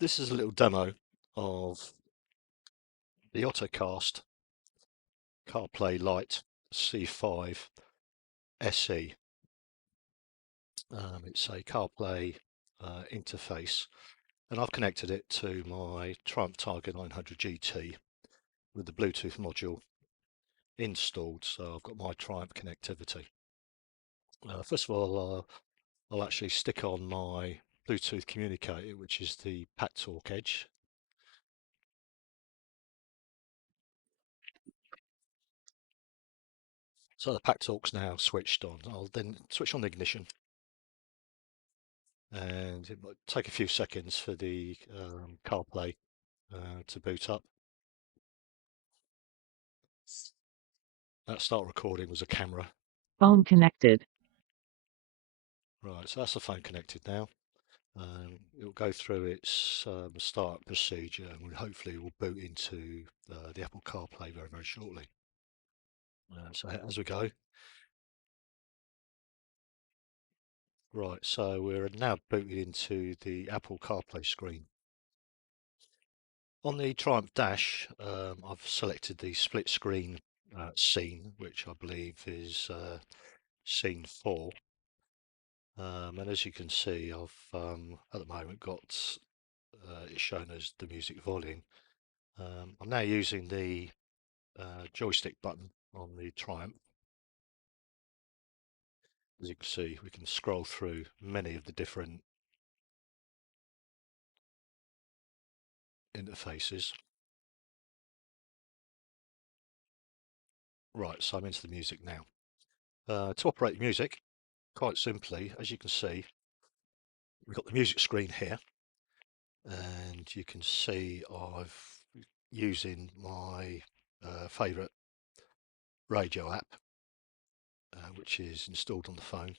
This is a little demo of the Autocast CarPlay Lite C5 SE. It's a CarPlay interface, and I've connected it to my Triumph Tiger 900 GT with the Bluetooth module installed, so I've got my Triumph connectivity. First of all, I'll actually stick on my Bluetooth communicator, which is the PackTalk Edge. So the PackTalk's now switched on. I'll then switch on the ignition, and it might take a few seconds for the CarPlay to boot up. That start recording was a camera. Phone connected. Right, so that's the phone connected now. It'll go through its start procedure, and hopefully will boot into the Apple CarPlay very, very shortly. So as we go. Right, so we're now booted into the Apple CarPlay screen. On the Triumph dash, I've selected the split screen scene, which I believe is scene 4. And as you can see, I've at the moment got it shown as the music volume. I'm now using the joystick button on the Triumph. As you can see, we can scroll through many of the different interfaces. Right, so I'm into the music now. To operate the music, quite simply, as you can see, we've got the music screen here, and you can see I've using my favourite radio app, which is installed on the phone.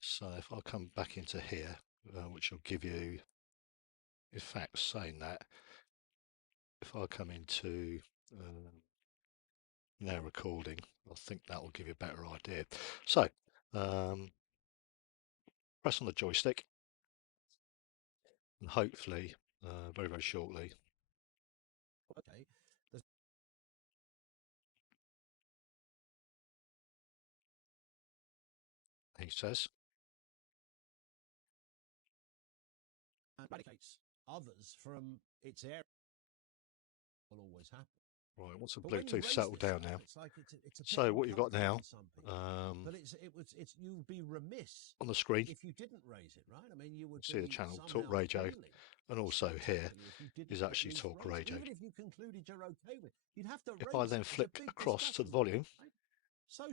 So if I come back into here, which will give you, in fact, saying that, if I come into now recording, I think that will give you a better idea. So press on the joystick, and hopefully very, very shortly. Okay. He says. Eradicates others from its area. Will always happen. Right, once the Bluetooth settled down now. It's a So what you've got now but it's you'd be remiss on the screen, if you didn't raise it, right? I mean, you would see the channel Talk Radio, and also here is actually Talk Radio. Even if you concluded you're okay with, you'd have to. If I then flick across to the volume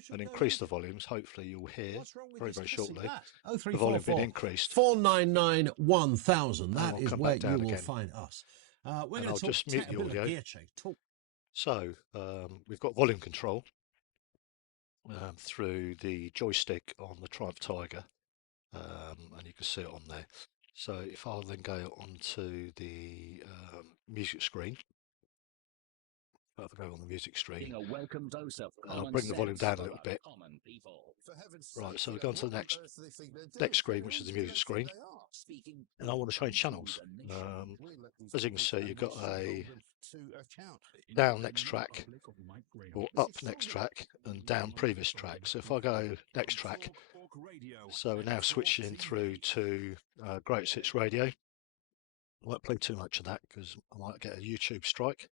and increase the volumes, hopefully you'll hear very, very shortly the volume being increased. 499 1000. That is where you will find us. And I'll just mute the audio. So we've got volume control through the joystick on the Triumph Tiger, and you can see it on there. So if I'll then go onto the music screen, I'll go on the music screen, I'll bring the volume down a little bit. Right, so we've gone to the next screen, which is the music screen, and I want to change channels. As you can see, you've got a down next track, or up next track, and down previous track. So if I go next track, so we're now switching through to Greatest Hits Radio. I won't play too much of that because I might get a YouTube strike.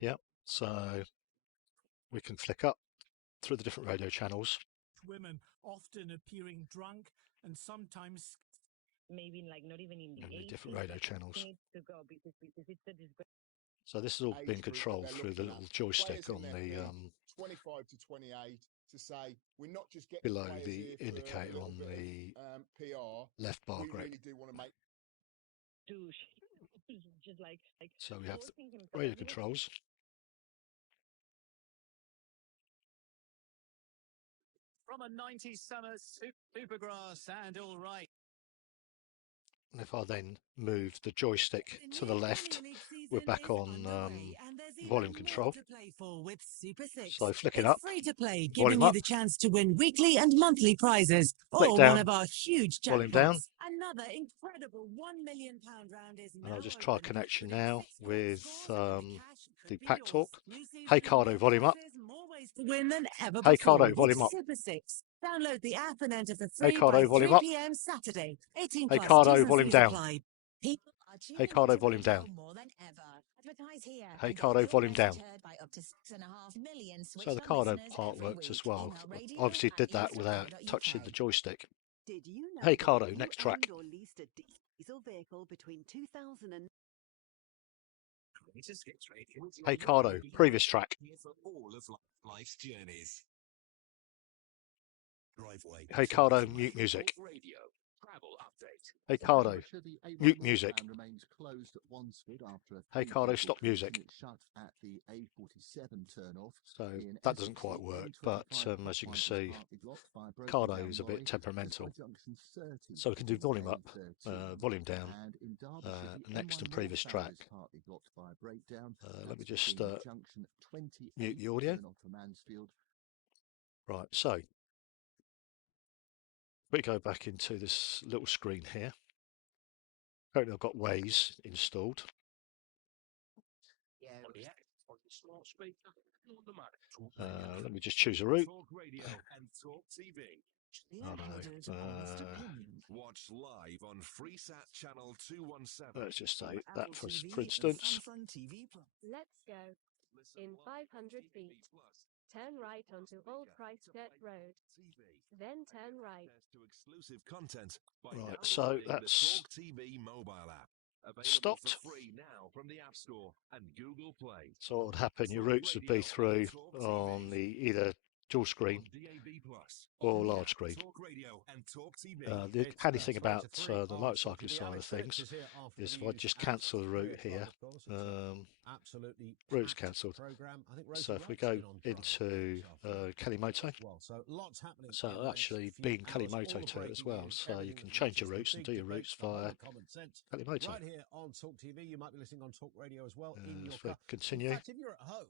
Yeah, so we can flick up through the different radio channels. Women often appearing drunk and sometimes maybe like not even in the different radio channels. So this has all been controlled through the little joystick on the 25 to 28 to say we're not just getting below the indicator on the PR, left bar we grip. really do want to make just like so we have the radio controls. from a 90s summer Supergrass and all right. And if I then move the joystick to the left, we're back on volume control. So flicking up, free to play, volume giving you up, the chance to win weekly and monthly prizes, flick or down, one of our huge jackpots. volume down, And Another incredible £1 million round is And now I'll just try open, connection with now six correct with scores and the cash the could be PackTalk. yours. New Hey season, Cardo, more volume up. prizes, more ways to win than ever Hey before. Cardo, With volume up. Super 6. Download the app and enter for Hey free by Cardo, volume 3 up. p.m. Saturday. 18 Hey plus. Cardo, T's and volume C's down. apply. People are Hey tuning Cardo, into volume radio down. more than ever. Advertise here Hey and get Cardo, your volume message down. heard by up to 6.5 million So the switched-on Cardo listeners part every works week. as well. Email radio Obviously did at that without touching the ease.co.uk. joystick. Did you know Hey that Cardo, if you next track. owned or leased a diesel vehicle between 2000 and Hey Cardo, previous track. For all of life's journeys. Driveway. Hey Cardo, mute music. Radio. Travel update. Hey Cardo, mute music. Remains closed at Wansford after Hey Cardo, stop music. It shut at the A47 turnoff. So that doesn't quite work, but as you can see, Cardo is a bit temperamental. So we can do volume up, volume down, next and previous track. Let me just mute the audio. Right, so we go back into this little screen here. Currently I've got Waze installed. Let me just choose a route. I don't know. Watch live on FreeSat channel 217. Let's just say that for instance. Let's go. In 500 feet. Turn right onto Old Christchurch Road. Then turn right. To exclusive content by Right, so that's TV mobile app. stopped. For free now from the App Store and Google Play. So what would happen? Your routes would be through on the either dual screen or large screen. The handy thing about the motorcyclist side of things is if I just cancel the route here, route's cancelled. So if we go into Kalimoto, so it'll actually be in Kalimoto to it as well. So you can change your routes and do your routes via Kalimoto. Right here on Talk TV, you might be listening on Talk Radio as well. In your If we car. continue. In fact, if you're at home,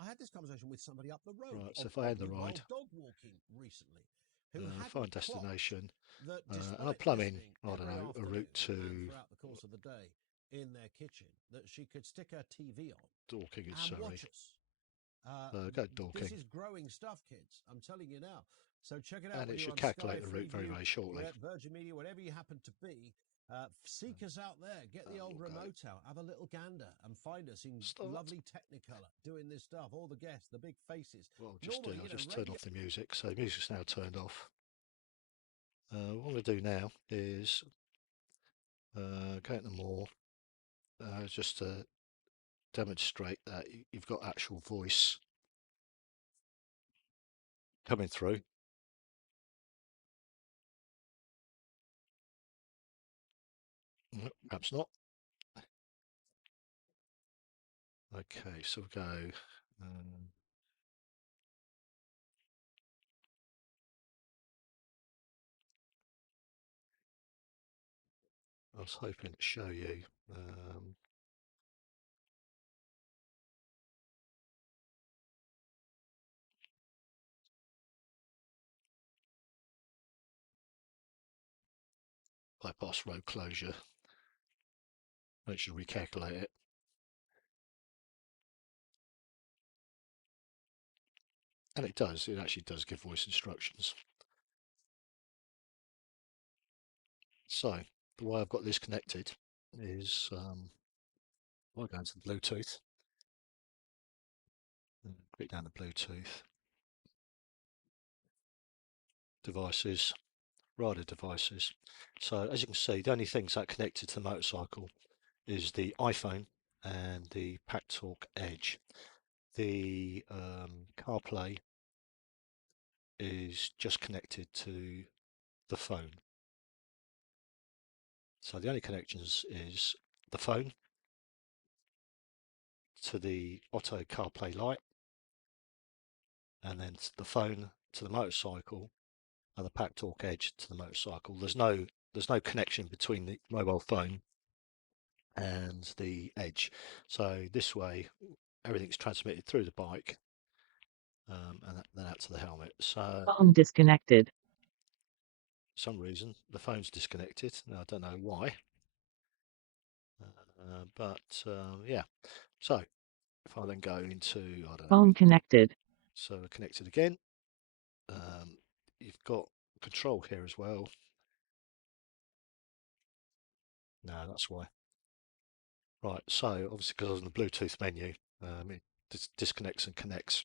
I had this conversation with somebody up the road. Right, so if I end the ride, dog walking recently, who find destination, that and I'll plumb in, I don't know, a route to throughout the course of the day in their kitchen, that she could stick her TV on Dorking in and Surrey. watch us. Go Dorking. This is growing stuff, kids. I'm telling you now. So check it out. And it when should you're on calculate Sky, the route very, Freeview, very shortly. Virgin Media, wherever you happen to be. Seek us out there. Get the old remote out. Have a little gander and find us in lovely Technicolor doing this stuff. All the guests, the big faces. Well, I'll just turn off the music. So the music's now turned off. What I'm going to do now is go into more, just to demonstrate that you've got actual voice coming through. Perhaps not. Okay, so we'll go. I was hoping to show you. Bypass road closure. Make sure we recalculate it. And it does, it actually does give voice instructions. So the way I've got this connected is I'll go into the Bluetooth. Click down the Bluetooth. Devices, rider devices. So as you can see, the only things that are connected to the motorcycle is the iPhone and the PackTalk Edge. The CarPlay is just connected to the phone. So the only connections is the phone to the Auto CarPlay Lite, and then the phone to the motorcycle, and the PackTalk Edge to the motorcycle. There's no connection between the mobile phone and the Edge. So this way, everything's transmitted through the bike, and then out to the helmet. So Phone disconnected. some reason the phone's disconnected. Now I don't know why, yeah. So if I then go into, I don't know, phone connected. So we're connected again. You've got control here as well. No, that's why. Right, so obviously because I was in the Bluetooth menu, it disconnects and connects.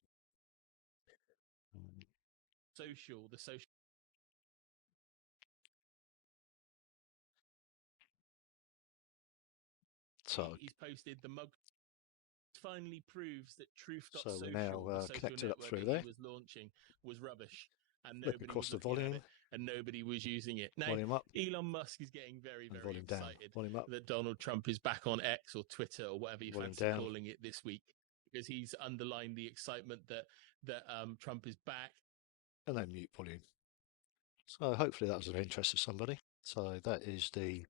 The social. So he's posted the mug. Finally proves that truth.social, so we're now the social connected up network through that there. he was launching, was rubbish, and Flip nobody across was the looking volume. at it, and nobody was using it. Now, Volume up. Elon Musk is getting very, very volume down. excited Volume up. that Donald Trump is back on X or Twitter or whatever you Volume fancy down. calling it this week, because he's underlined the excitement that Trump is back. And then mute volume. So hopefully that was of interest to somebody. So that is the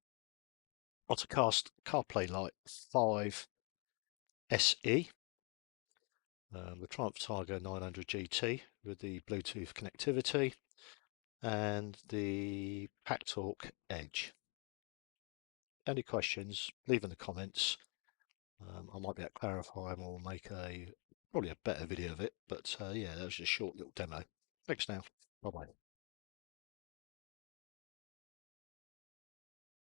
Ottercast CarPlay Lite 5 SE. The Triumph Tiger 900 GT with the Bluetooth connectivity and the PackTalk Edge. Any questions, leave in the comments. I might be able to clarify them or make probably a better video of it, but yeah, that was just a short little demo. Thanks now. Bye bye.